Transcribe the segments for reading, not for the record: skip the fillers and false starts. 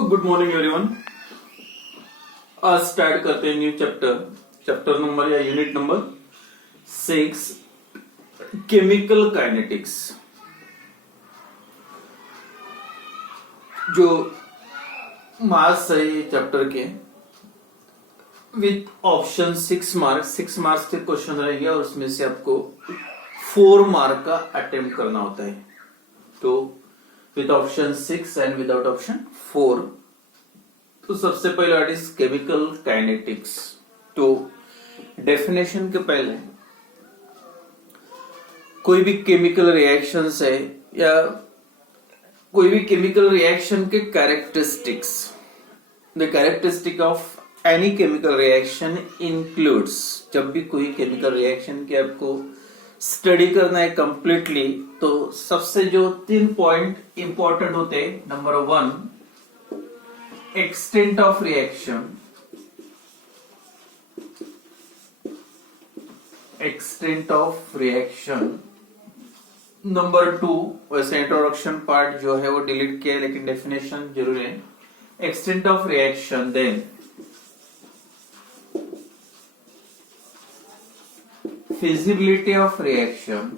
Good morning everyone. आज start करते हैं न्यू चैप्टर नंबर या यूनिट नंबर 6, केमिकल काइनेटिक्स। जो मार्क्स है ये चैप्टर के विथ ऑप्शन 6 मार्क्स के क्वेश्चन रहेंगे और उसमें से आपको 4 मार्क का अटेम्प्ट करना होता है। तो with option 6 and without option 4। तो सबसे पहले व्हाट इज केमिकल काइनेटिक्स। तो डेफिनेशन के पहले कोई भी केमिकल रिएक्शन है या कोई भी केमिकल रिएक्शन के characteristics, the characteristic of any chemical reaction includes, जब भी कोई केमिकल रिएक्शन की आपको स्टडी करना है कंप्लीटली, तो सबसे जो 3 पॉइंट इंपॉर्टेंट होते हैं। Number 1, extent of reaction, number 2, वैसे इंट्रोडक्शन पार्ट जो है वो डिलीट किया है लेकिन डेफिनेशन जरूर है। Extent of reaction, then feasibility of reaction,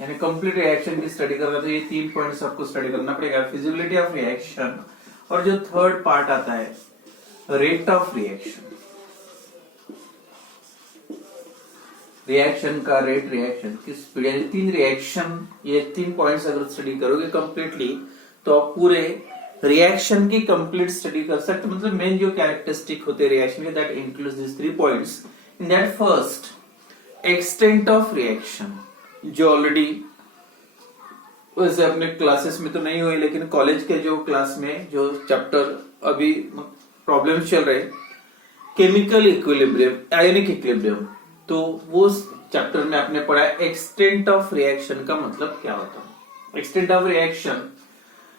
यानी कंप्लीट रिएक्शन की स्टडी करना, तो ये 3 पॉइंट्स आपको स्टडी करना पड़ेगा। फिजिबिलिटी ऑफ रिएक्शन, और जो थर्ड पार्ट आता है रेट ऑफ रिएक्शन, रिएक्शन का रेट, रिएक्शन की स्पीड, यानी 3 रिएक्शन, ये 3 पॉइंट्स अगर स्टडी करोगे कंप्लीटली तो आप पूरे रिएक्शन की कंप्लीट स्टडी कर सकते। मतलब मेन जो कैरेक्टरिस्टिक होते हैं रिएक्शन के, that includes this 3 points. In that first, extent of reaction, जो ऑलरेडी वैसे अपने क्लासेस में तो नहीं हुई लेकिन कॉलेज के जो क्लास में जो चैप्टर अभी प्रॉब्लम चल रहे, केमिकल इक्विलिब्रियम, आयोनिक इक्विलिब्रियम, तो वो चैप्टर में आपने पढ़ा एक्सटेंट ऑफ रिएक्शन का मतलब क्या होता है। Extent of reaction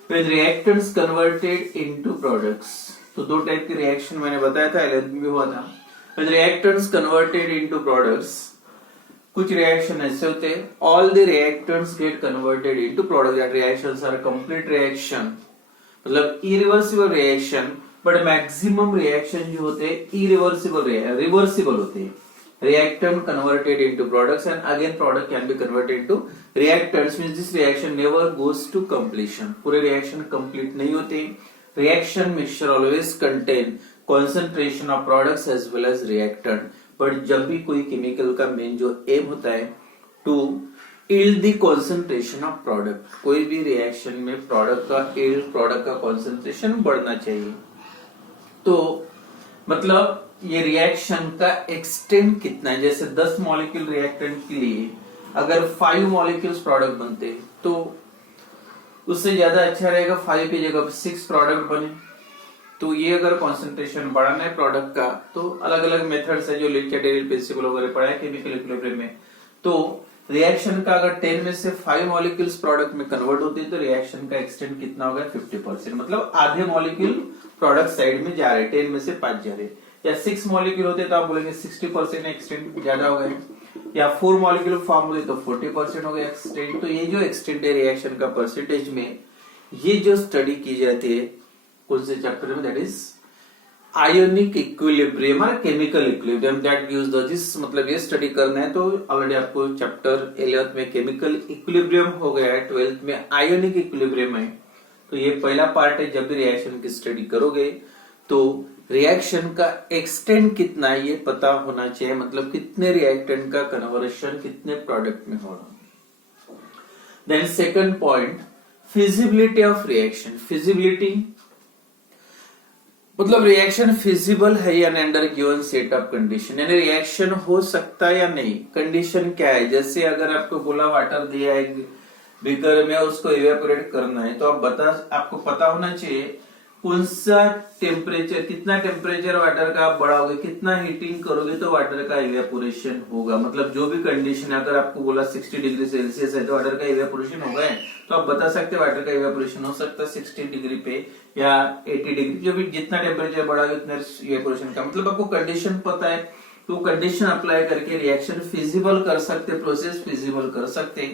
with reactants converted into products. तो 2 टाइप की रिएक्शन मैंने बताया था, 11th में भी हुआ था। With reactants converted into products, कुछ रिएक्शन ऐसे होते हैं, all the reactants get converted into product, that reactions are complete reaction, मतलब irreversible reaction, but maximum reaction जो होते हैं इरिवर्सिबल रिवर्सिबल होते हैं। Reactant converted into products and again product can be converted into reactants, means this reaction never goes to completion, पूरे reaction complete नहीं होते। Reaction mixture always contain concentration of products as well as reactant, but जब भी कोई chemical का main जो M होता है to yield the concentration of product, कोई भी रिएक्शन में प्रोडक्ट का yield, प्रोडक्ट का concentration बढ़ना चाहिए। तो मतलब ये रिएक्शन का एक्सटेंट कितना है, जैसे 10 मॉलिक्यूल रिएक्टेंट के लिए अगर 5 मॉलिक्यूल्स प्रोडक्ट बनते तो उससे ज्यादा अच्छा रहेगा 5 की जगह 6 प्रोडक्ट बने। तो ये अगर कंसंट्रेशन बढ़ाना है प्रोडक्ट का, तो अलग अलग मेथड्स है जो लिंकेटेरियल प्रिंसिपल वगैरह पढ़ा है केमिकल इक्विलिब्रियम में। तो रिएक्शन का अगर 10 में से 5 मॉलिक्यूल्स प्रोडक्ट में कन्वर्ट होते हैं तो रिएक्शन का एक्सटेंट कितना होगा, 50%, मतलब आधे मॉलिक्यूल प्रोडक्ट साइड में जा रहे, 10 में से 5 जा रहे। या 6 मॉलिक्यूल होते तो आप बोलेंगे 60% एक्सटेंट ज्यादा हो गए, या 4 मॉलिक्यूल फॉर्म होते तो 40% हो गया एक्सटेंट। तो ये जो एक्सटेंट है रिएक्शन का परसेंटेज में, ये जो स्टडी की जाती है कौन से चैप्टर में, दैट इज आयोनिक इक्विलिब्रियम और chemical equilibrium, that gives the this, मतलब ये स्टडी करना है तो ऑलरेडी आपको चैप्टर 11th में केमिकल इक्विलिब्रियम हो गया है, 12th में आयोनिक इक्विलिब्रियम है। तो ये पहला पार्ट है, जब भी रिएक्शन की स्टडी करोगे तो रिएक्शन का एक्सटेंट कितना है ये पता होना चाहिए, मतलब कितने रिएक्टेंट का कन्वर्शन कितने प्रोडक्ट में हो रहा। Then second point, feasibility of reaction. Feasibility मतलब रिएक्शन फिजिबल है या नहीं under given set of condition, यानी रिएक्शन हो सकता है या नहीं, कंडीशन क्या है। जैसे अगर आपको बोला वाटर दिया है बीकर में, उसको इवेपोरेट करना है, तो आपको पता होना चाहिए कौन सा टेम्परेचर, कितना टेम्परेचर वाटर का आप बढ़ाओगे, कितना हीटिंग करोगे तो वाटर का इवेपोरेशन होगा। मतलब जो भी कंडीशन है, अगर आपको बोला 60 डिग्री सेल्सियस है तो वाटर का इवेपोरेशन होगा, तो आप बता सकते हैं वाटर का इवेपोरेशन हो सकता है 60 डिग्री पे या 80 डिग्री, जो भी जितना टेम्परेचर बढ़ाओगे उतना इवेपोरेशन का, मतलब आपको कंडीशन पता है तो कंडीशन अप्लाई करके रिएक्शन फिजिबल कर सकते, प्रोसेस फिजिबल कर सकते।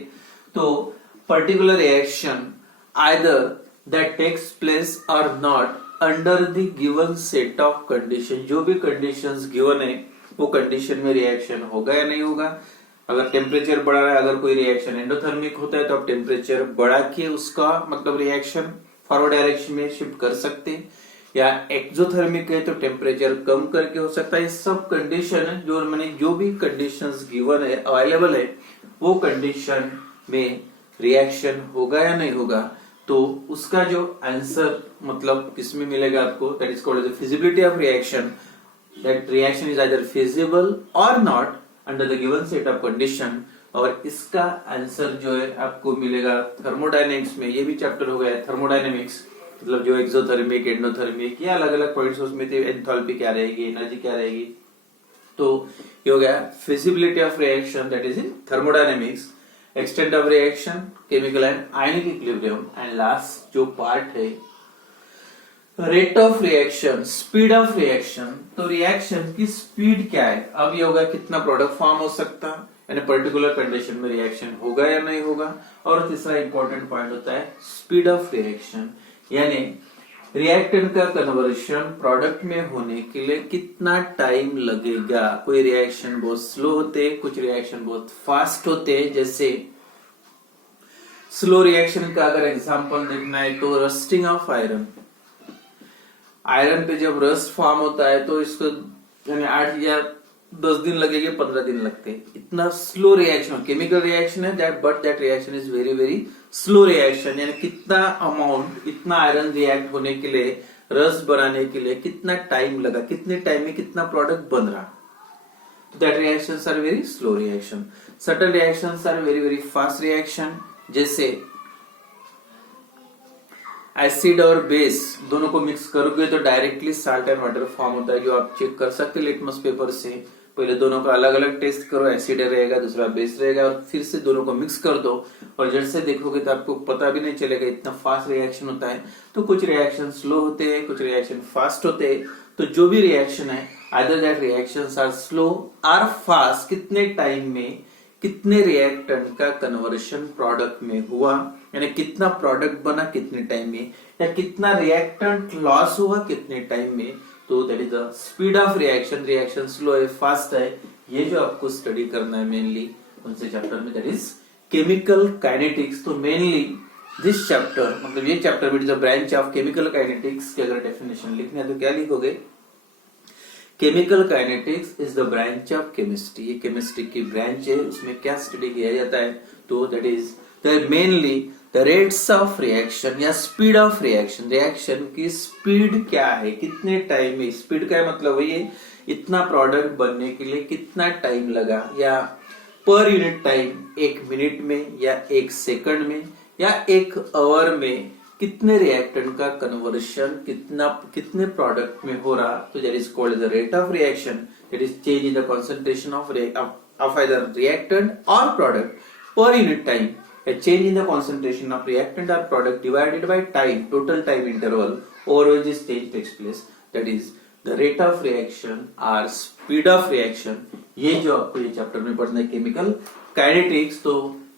तो particular reaction either that takes place or not under the given set of condition. जो भी कंडीशंस गिवन है वो कंडीशन में रिएक्शन होगा या नहीं होगा। अगर टेम्परेचर बढ़ा रहा है, अगर कोई रिएक्शन एंडोथर्मिक होता है तो आप टेम्परेचर बढ़ा के उसका मतलब रिएक्शन फॉरवर्ड डायरेक्शन में शिफ्ट कर सकते हैं, या एक्सोथर्मिक है तो टेम्परेचर कम करके हो सकता है। ये सब कंडीशन जो मैंने जो भी कंडीशंस गिवन है अवेलेबल है वो कंडीशन में रिएक्शन होगा या नहीं होगा, तो उसका जो आंसर मतलब किसमें मिलेगा आपको, that is called as feasibility of reaction. That reaction is either feasible or not under the given set of condition. और इसका आंसर जो है आपको मिलेगा थर्मोडायनेमिक्स में। ये भी चैप्टर हो गया है थर्मोडायनेमिक्स, मतलब जो एक्सोथर्मिक एंडोथर्मिक या अलग अलग पॉइंट्स उसमें थे, एंथैल्पी क्या रहेगी, एनर्जी क्या रहेगी। तो ये हो गया feasibility of reaction, that is in thermodynamics. Extent of reaction, chemical and ionic equilibrium, and last जो पार्ट है rate of reaction, speed of reaction. तो रिएक्शन की स्पीड क्या है, अब ये होगा कितना प्रोडक्ट फॉर्म हो सकता है, यानी पर्टिकुलर कंडीशन में रिएक्शन होगा या नहीं होगा। और तीसरा इंपॉर्टेंट पॉइंट होता है स्पीड ऑफ रिएक्शन, यानी रिएक्टेंट का कन्वर्शन प्रोडक्ट में होने के लिए कितना टाइम लगेगा। कोई रिएक्शन बहुत स्लो होते, कुछ रिएक्शन बहुत फास्ट होते। जैसे स्लो रिएक्शन का अगर एग्जांपल देखना है तो रस्टिंग ऑफ आयरन, आयरन पे जब रस्ट फॉर्म होता है तो इसको यानी 8 या 10 दिन लगेंगे, 15 दिन लगते हैं। इतना स्लो रिएक्शन, केमिकल रिएक्शन है that, but that reaction is very very slow reaction. यानी कितना अमाउंट, इतना आयरन रिएक्ट होने के लिए, रस बनाने के लिए कितना टाइम लगा, कितने टाइम में कितना प्रोडक्ट बन रहा। तो that reactions are very slow reaction. Certain reactions are very very fast reaction. जैसे एसिड और बेस दोनों को मिक्स करोगे तो directly salt and water form होता है, जो आप चेक कर सकते हैं लिटमस पेपर से। पहले दोनों का अलग अलग टेस्ट करो, एसिड रहेगा दूसरा बेस रहेगा, और फिर से दोनों को मिक्स कर दो और जड़ से देखोगे तो आपको पता भी नहीं चलेगा, इतना फास्ट रिएक्शन होता है। तो कुछ रिएक्शन स्लो होते हैं, कुछ रिएक्शन फास्ट होते हैं। तो जो भी रिएक्शन है, either that reactions are slow और फास्ट, कितने टाइम में कितने रिएक्टेंट का कन्वर्शन प्रोडक्ट में हुआ, यानी कितना प्रोडक्ट बना कितने टाइम में, या कितना रिएक्टेंट लॉस हुआ कितने टाइम में। तो that is the speed of reaction. Reaction slow है, फास्ट है, ये जो आपको स्टडी करना है मेनली उनसे चैप्टर में, दैट इज केमिकल काइनेटिक्स। तो मेनली दिस चैप्टर, मतलब ये chapter with the branch of chemical kinetics की अगर डेफिनेशन लिखना है तो क्या लिखोगे, chemical kinetics is the branch of chemistry. ये केमिस्ट्री की ब्रांच है, उसमें क्या स्टडी किया जाता है, तो that is mainly the rates of reaction या स्पीड ऑफ रिएक्शन। रिएक्शन की स्पीड क्या है, कितने टाइम में, स्पीड का मतलब वही है इतना प्रोडक्ट बनने के लिए कितना टाइम लगा, या पर यूनिट टाइम 1 मिनट में या 1 सेकंड में या 1 आवर में कितने रिएक्टेंट का कन्वर्शन कितने प्रोडक्ट में हो रहा। तो that is called the rate of reaction, that is change in the concentration of either reactant or product per unit time. A change in the concentration of reactant or product divided by time, total time interval over which this change takes place, that is the rate of reaction or speed of reaction। ये जो आपको ये chapter में पढ़ना है chemical kinetics. तो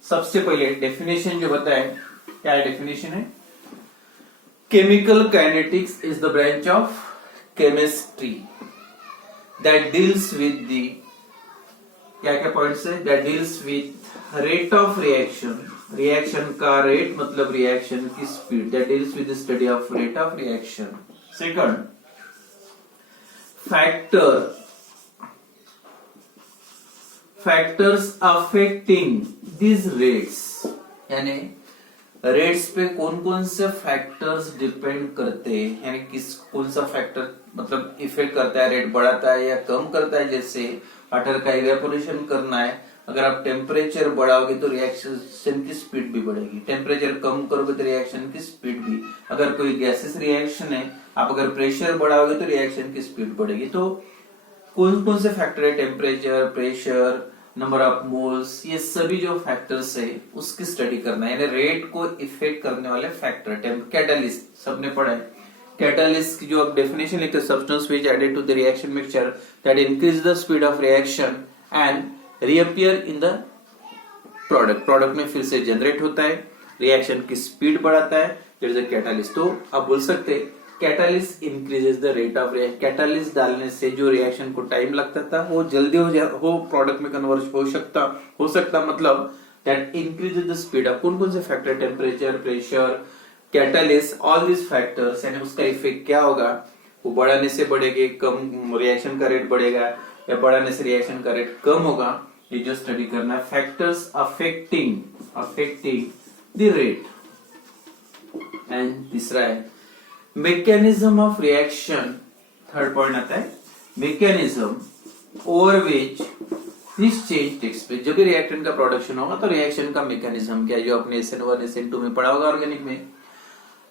सबसे पहले डेफिनेशन जो बताए, क्या डेफिनेशन है, chemical kinetics is the branch of chemistry that deals with the, क्या क्या पॉइंट्स है, that deals with rate of reaction, reaction का रेट मतलब रिएक्शन की speed, that deals with the study of rate of reaction. Second, factors affecting this rates, यानी rates पे कौन कौन से फैक्टर्स डिपेंड करते हैं, यानी किस कौन सा फैक्टर मतलब इफेक्ट करता है, रेट बढ़ाता है या कम करता है। जैसे वाटर का इवेपोरेशन करना है, अगर आप टेम्परेचर बढ़ाओगे तो रिएक्शन की स्पीड भी बढ़ेगी, टेम्परेचर कम करोगे तो रिएक्शन की स्पीड भी। अगर कोई गैसेस रिएक्शन है, आप अगर प्रेशर बढ़ाओगे तो रिएक्शन की स्पीड बढ़ेगी। तो कौन कौन से फैक्टर है, temperature, pressure, number of moles, ये सभी जो फैक्टर्स है उसकी स्टडी करना है, यानी रेट को इफेक्ट करने वाले फैक्टर। कैटलिस्ट सबने पढ़ा है, कैटलिस्ट की जो आप डेफिनेशन लिखते हैं, substance which added to the reaction mixture that increase the speed of reaction and reappear in the product. Product में फिर से जनरेट होता है, रिएक्शन की स्पीड बढ़ाता है, देयर इज अ कैटालिस्ट। तो आप बोल सकते हैं catalyst increases the rate of reaction. Catalyst डालने से जो रिएक्शन को टाइम लगता था वो जल्दी हो प्रोडक्ट में कन्वर्ट हो सकता मतलब that increases the speed of. कौन कौन से factor, temperature, pressure, catalyst, all this factors, यानी उसका इफेक्ट क्या होगा, वो बढ़ाने से बढ़ेगा, कम रिएक्शन का रेट बढ़ेगा या बढ़ाने से रिएक्शन का रेट कम होगा, ये जो स्टडी करना है। Factors affecting the rate. And तीसरा है mechanism of reaction. Third point आता है mechanism over which this change takes place. जब भी रिएक्टेंट का प्रोडक्शन होगा तो रिएक्शन का मैकेनिज्म क्या है, जो आपने SN1 SN2 में पढ़ा होगा ऑर्गेनिक में।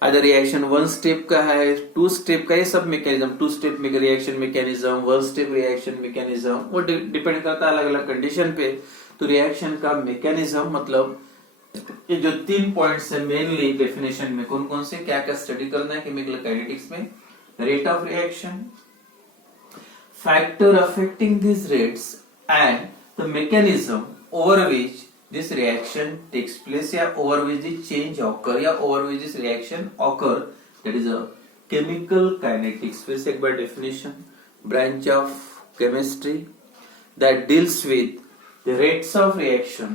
अगर रिएक्शन 1 स्टेप का है, 2 स्टेप का, ये सब मैकेनिज्म, 2 स्टेप में reaction mechanism, 1 step reaction mechanism, वो डिपेंड करता है अलग अलग कंडीशन पे। तो रिएक्शन का मैकेनिज्म मतलब ये जो 3 पॉइंट्स है मेनली डेफिनेशन में, कौन कौन से क्या क्या स्टडी करना है केमिकल काइनेटिक्स में। Rate of reaction, factor affecting this rates and the mechanism over which this reaction takes place या over which the change occur या over which this reaction occur, that is a chemical kinetics। फिर से एक बार definition, branch of chemistry that deals with the rates of reaction,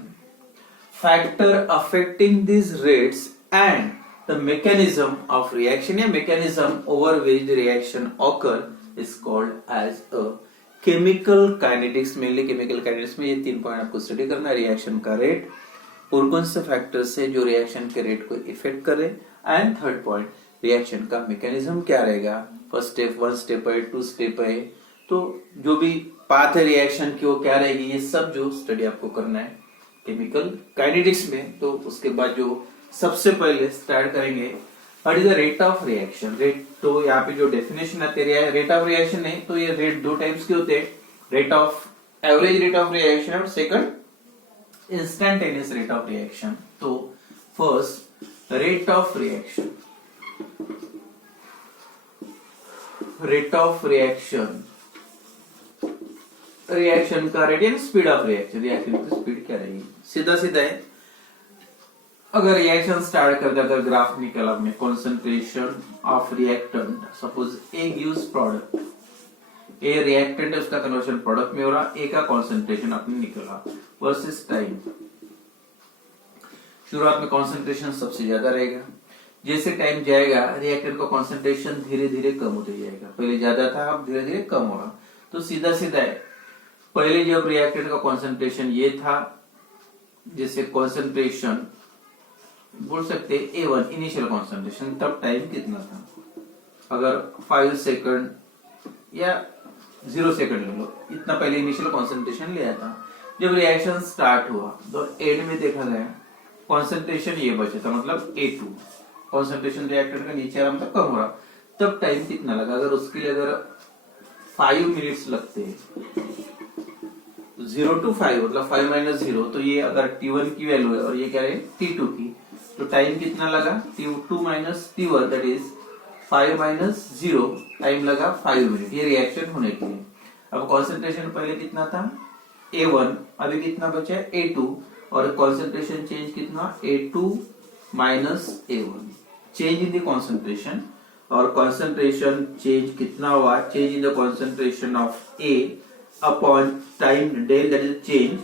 factor affecting these rates and the mechanism of reaction या mechanism over which the reaction occur is called as a chemical kinetics. Mainly chemical kinetics में ये 3 point आपको study करना है। Reaction का rate, कौन से factors है जो रिएक्शन के रेट को इफेक्ट करे, एंड थर्ड पॉइंट रिएक्शन का मैकेनिज्म क्या रहेगा। फर्स्ट स्टेप, 1 स्टेप है, 2 स्टेप है, तो जो भी पाथ है रिएक्शन की वो क्या रहेगी, ये सब जो स्टडी आपको करना है केमिकल काइनेटिक्स में। तो उसके बाद जो सबसे पहले स्टार्ट करेंगे what is the rate of reaction. Rate, तो यहाँ पे जो डेफिनेशन आती है रेट ऑफ रिएक्शन है, तो ये रेट 2 टाइप्स के होते हैं, rate of average rate of reaction और second instantaneous rate of reaction. तो first rate of reaction, rate of reaction, reaction का रेट यानी स्पीड ऑफ रिएक्शन, रिएक्शन की स्पीड क्या रहेगी। सीधा सीधा है, अगर रिएक्शन स्टार्ट कर दिया, अगर ग्राफ निकला अपने concentration of reactant, suppose A gives product, A reactant है उसका कन्वर्शन प्रोडक्ट में हो रहा, ए का कॉन्सेंट्रेशन अपने निकला वर्सेस टाइम। शुरुआत में कॉन्सेंट्रेशन सबसे ज्यादा रहेगा, जैसे टाइम जाएगा रिएक्टेंट का कॉन्सेंट्रेशन धीरे धीरे कम होते जाएगा। पहले ज्यादा था, अब धीरे धीरे कम होगा। तो सीधा सीधा है, पहले जब रिएक्टेंट का कॉन्सेंट्रेशन ये था, जैसे कॉन्सेंट्रेशन बोल सकते A1 इनिशियल कॉन्सेंट्रेशन, तब टाइम कितना था, अगर 5 सेकंड या 0 सेकंड ले लो, इतना पहले इनिशियल कॉन्सेंट्रेशन लिया था। जब रिएक्शन स्टार्ट हुआ तो एंड में देखा गया कॉन्सेंट्रेशन ये बचा था, मतलब A2 कॉन्सेंट्रेशन रिएक्टेंट का नीचे आ रहा, मतलब कम हो रहा, तब टाइम कितना लगा। अगर उसके लिए अगर 5 मिनट्स लगते हैं, 0 to 5 मतलब 5 - 0, तो ये अगर T1 की वैल्यू है और ये क्या है T2 की, तो टाइम कितना लगा, T2 - T1 that is 5 - 0, time लगा 5 मिनट ये रिएक्शन होने के लिए। अब कॉन्सेंट्रेशन पहले कितना था A1, अभी कितना बचा है A2, और कॉन्सेंट्रेशन चेंज कितना A2 - A1, change in the concentration, और कॉन्सेंट्रेशन चेंज कितना हुआ, change in the concentration of A upon time del, that is change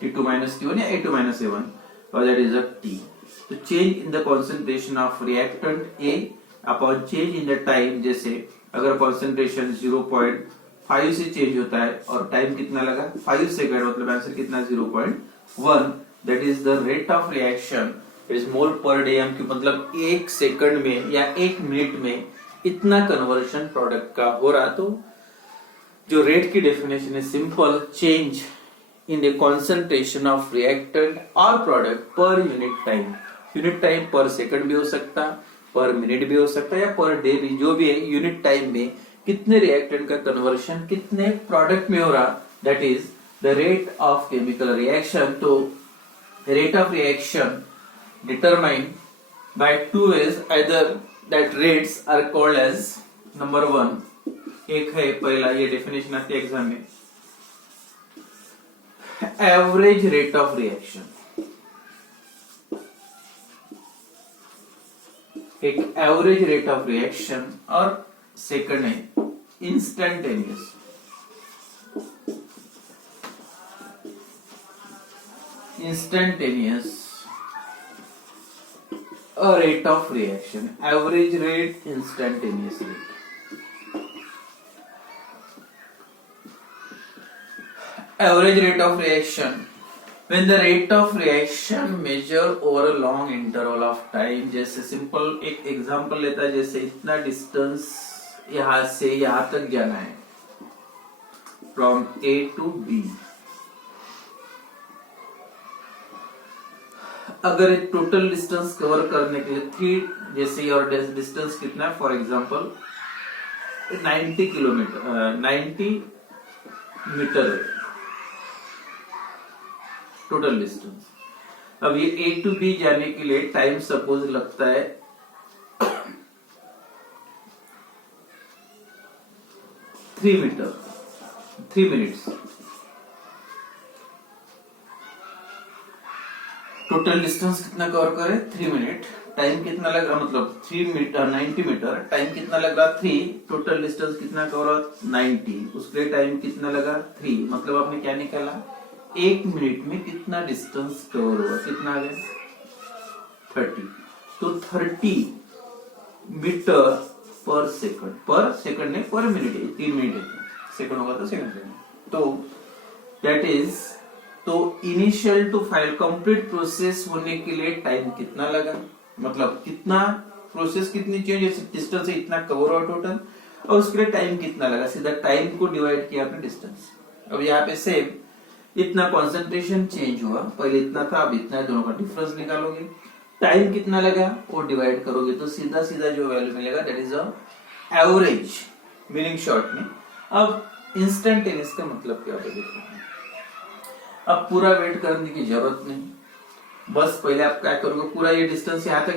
T2 - T1 या A2 - A1, और दैट इज अ T। तो change in the concentration of reactant A upon change in the time, जैसे अगर concentration 0.5 से change होता है और time कितना लगा 5 सेकंड, मतलब आंसर कितना 0.1, that is the rate of reaction, it is mole पर डेम, मतलब 1 सेकंड में या 1 मिनट में इतना कन्वर्शन प्रोडक्ट का हो रहा। तो जो रेट की डेफिनेशन है simple, change in the concentration of reactant or product per unit time. Unit time पर सेकंड भी हो सकता, पर मिनट भी हो सकता है, या पर डे भी, जो भी है यूनिट टाइम में कितने रिएक्टेंट का कन्वर्शन कितने प्रोडक्ट में हो रहा, that is the rate of chemical reaction. तो rate of reaction determine by 2 ways, either that rates are called as number 1, एक है पहला, ये डेफिनेशन आती है एग्जाम में, एवरेज रेट ऑफ रिएक्शन। एक एवरेज रेट ऑफ रिएक्शन और सेकंड है instantaneous. Instantaneous rate of reaction, average rate, instantaneous rate. Average rate of reaction, when the rate of reaction measure over a long interval of time, जैसे simple एक example लेता है, जैसे इतना distance यहां से यहां तक जाना है फ्रॉम A to B। अगर टोटल डिस्टेंस कवर करने के लिए 3, जैसे और डिस्टेंस कितना है, फॉर एग्जांपल 90 किलोमीटर 90 मीटर है टोटल डिस्टेंस। अब ये A to B जाने के लिए टाइम सपोज लगता है 3 मिनट्स। टोटल डिस्टेंस कितना कवर करे, 3 मिनट। टाइम कितना लग रहा, मतलब 3 मीटर 90 मीटर, टाइम कितना लग रहा 3। टोटल डिस्टेंस कितना कवर 90, उसके लिए टाइम कितना लगा 3। मतलब आपने क्या निकाला, 1 मिनट में कितना डिस्टेंस कवर हुआ, कितना आ गया 30। तो 30 मीटर पर सेकंड नहीं पर मिनट है, 3 मिनट है, सेकंड होगा तो सेकंड। तो दैट इज, तो initial to final complete process होने के लिए टाइम कितना लगा, मतलब कितना प्रोसेस कितनी चेंज, जैसे डिस्टेंस है इतना कवर हुआ टोटल, और उसके लिए टाइम कितना लगा, सीधा टाइम को डिवाइड किया आपने डिस्टेंस। अब यहाँ पे सेम इतना कंसंट्रेशन चेंज हुआ, पहले इतना था अब इतना है, दोनों का डिफरेंस निकालोगे, टाइम कितना लगा वो डिवाइड करोगे, तो सीधा सीधा जो वैल्यू मिलेगा that is a average, meaning short में। अब इंस्टेंटेनियस का मतलब क्या होता है देखो, अब पूरा वेट करने की जरूरत नहीं, बस पहले आप क्या करोगे, पूरा ये डिस्टेंस यहाँ तक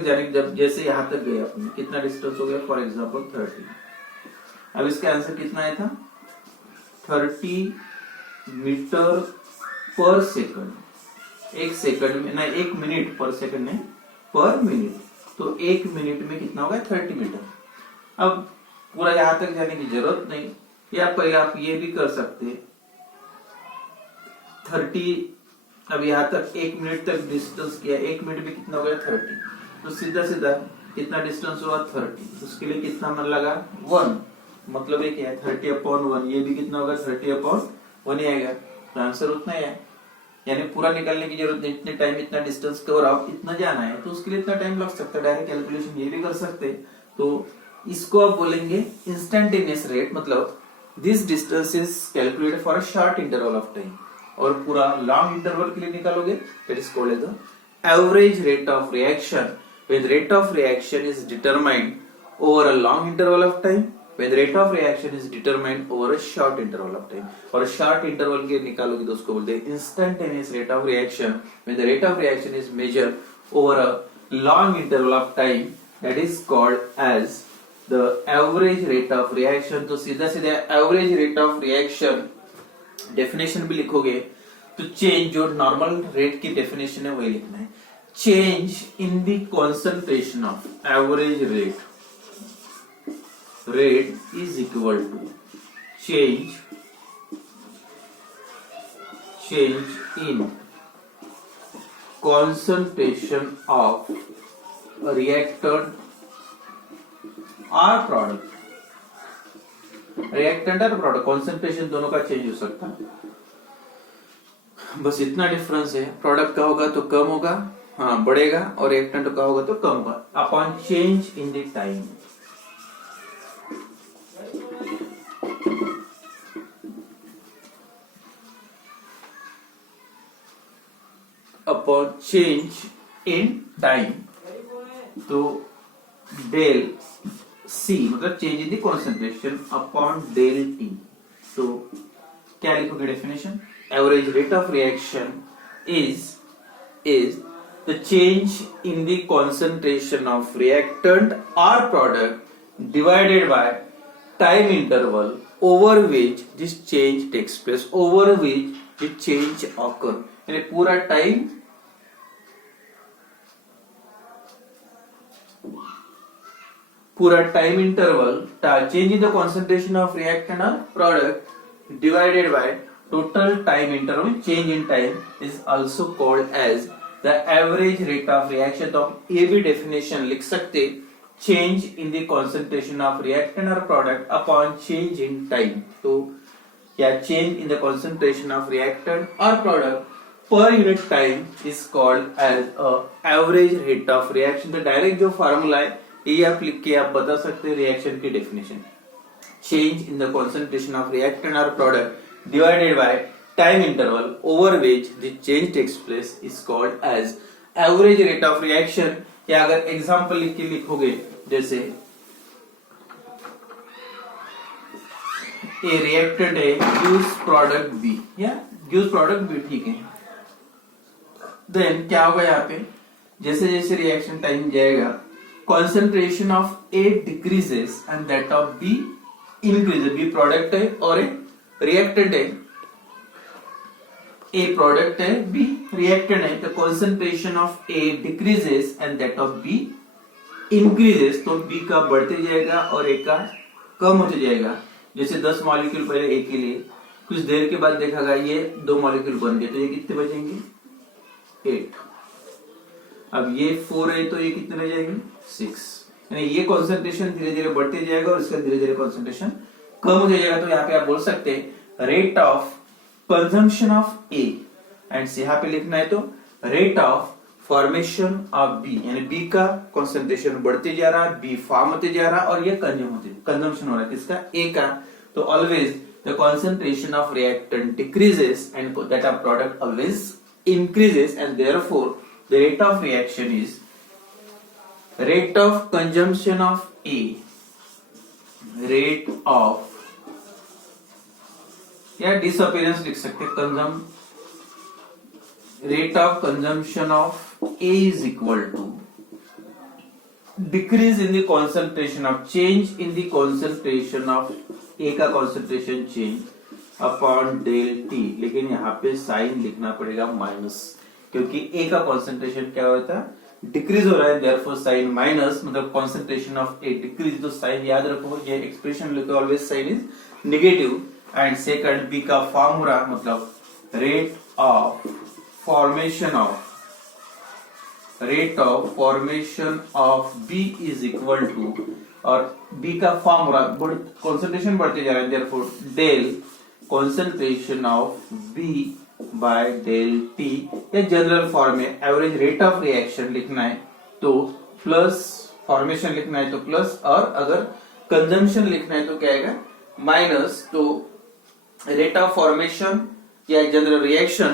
जाने, जब जैसे यहाँ तक गए अपने कितना डिस्टेंस हो गया, फॉर एग्जाम्पल 30। अब इसका आंसर कितना आया था, 30 मीटर पर सेकंड। एक सेकंड में, नहीं 1 मिनट पर सेकंड नहीं, पर मिनट, तो 1 मिनट में कितना होगा 30 मीटर। अब पूरा यहां तक जाने की जरूरत नहीं, या पहले आप ये भी कर सकते, 30, अब यहां तक 1 मिनट तक डिस्टेंस किया, 1 मिनट में कितना हो गया 30, तो सीधा सीधा कितना डिस्टेंस हुआ 30, उसके लिए कितना मन लगा 1, मतलब ये क्या है 30/1, ये भी कितना होगा 30/1 ही आएगा, तो आंसर उतना ही है। यानी पूरा निकालने की जरूरत नहीं, इतने टाइम इतना डिस्टेंस कवर आप इतना जाना है, तो उसके लिए इतना टाइम लग सकता है, डायरेक्ट कैलकुलेशन ये भी कर सकते हैं। तो इसको आप बोलेंगे इंस्टेंटेनियस रेट, मतलब this distance is calculated for a short interval of time, और पूरा लॉन्ग इंटरवल के लिए निकालोगे that is called as the average rate of reaction, when rate of reaction is determined over a long interval of time, when rate of reaction is determined over a short interval of time, और short interval के निकालोगे तो उसको बोलते हैं instantaneous rate of reaction, when the rate of reaction is measured over a long interval of time, that is called as the average rate of reaction। तो सीधा सीधा average rate of reaction definition भी लिखोगे तो change, जो normal rate की definition है वही लिखना है, change in the concentration of average rate is equal to change in concentration of reactant or product। reactant और product concentration दोनों का चेंज हो सकता है, बस इतना डिफरेंस है, प्रोडक्ट का होगा तो कम होगा, हाँ बढ़ेगा, और रिएक्टेंट का होगा तो कम होगा, upon change in the time. Upon change in time, तो डेल सी मतलब change in the concentration upon del T. तो क्या लिखोगे definition, average rate of reaction is the change in the concentration of reactant or product divided by time interval over which this change takes place, over which the change occur। यानी पूरा time पूरा time interval change in the concentration of reactant or product divided by total time interval change in time is also called as the average rate of reaction. तो हम ये भी definition लिख सकते, change in the concentration of reactant or product upon change in time. तो या change in the concentration of reactant or product per unit time is called as average rate of reaction. तो direct जो formula है ये आप लिख के आप बता सकते हैं रिएक्शन की definition, change in the concentration of reactant or product divided by time interval over which the change takes place is called as average rate of reaction. या अगर एग्जांपल लिख के लिखोगे जैसे ए रिएक्टेंट है गिव्स प्रोडक्ट बी, या gives product B, ठीक है। देन क्या होगा यहाँ पे, जैसे जैसे रिएक्शन टाइम जाएगा concentration of A decreases and that of B increases. B product है और ए रिएक्टेंट है, ए प्रोडक्ट है बी रिएक्टेंट है, तो concentration of A decreases and that of B increases. तो बी का बढ़ते जाएगा और ए का कम होते जाएगा। जैसे 10 मॉलिक्यूल पहले ए के लिए, कुछ देर के बाद देखा गया ये 2 मॉलिक्यूल बन गए, तो ये कितने बचेंगे 8। अब ये 4 है तो ये कितने रह जाएंगे 6। यानी ये कॉन्सेंट्रेशन धीरे धीरे बढ़ते जाएगा और इसका धीरे धीरे कॉन्सेंट्रेशन कम हो जाएगा। तो यहाँ पे आप बोल सकते हैं rate of consumption of A, and यहाँ पे लिखना है तो rate of formation of B, यानी बी का कॉन्सेंट्रेशन बढ़ते जा रहा है, बी फॉर्म होते जा रहा है और ये कंजम्पशन हो रहा है किसका, ए का। तो always the concentration of reactant decreases and that of product always increases, and therefore the rate of reaction is rate of consumption of A, rate of या disappearance लिख सकते, rate of consumption of A is equal to decrease in the concentration of change in the concentration of A का concentration change upon del T. लेकिन यहाँ पे sign लिखना पड़ेगा minus, क्योंकि ए का कॉन्सेंट्रेशन क्या होता है डिक्रीज हो रहा है, देयरफॉर साइन माइनस, मतलब कॉन्सेंट्रेशन ऑफ ए डिक्रीज, तो साइन याद रखो ये एक्सप्रेशन लिखो always sign is negative. And second B का फॉर्म हो रहा मतलब rate of formation of B is equal to, और बी का फॉर्म हो रहा कॉन्सेंट्रेशन बढ़ते जा रहा है, therefore del concentration of B by del T। या जनरल फॉर्म में एवरेज रेट ऑफ रिएक्शन लिखना है तो प्लस, फॉर्मेशन लिखना है तो प्लस, और अगर कंजम्पशन लिखना है तो क्या आएगा माइनस। तो रेट ऑफ फॉर्मेशन या जनरल रिएक्शन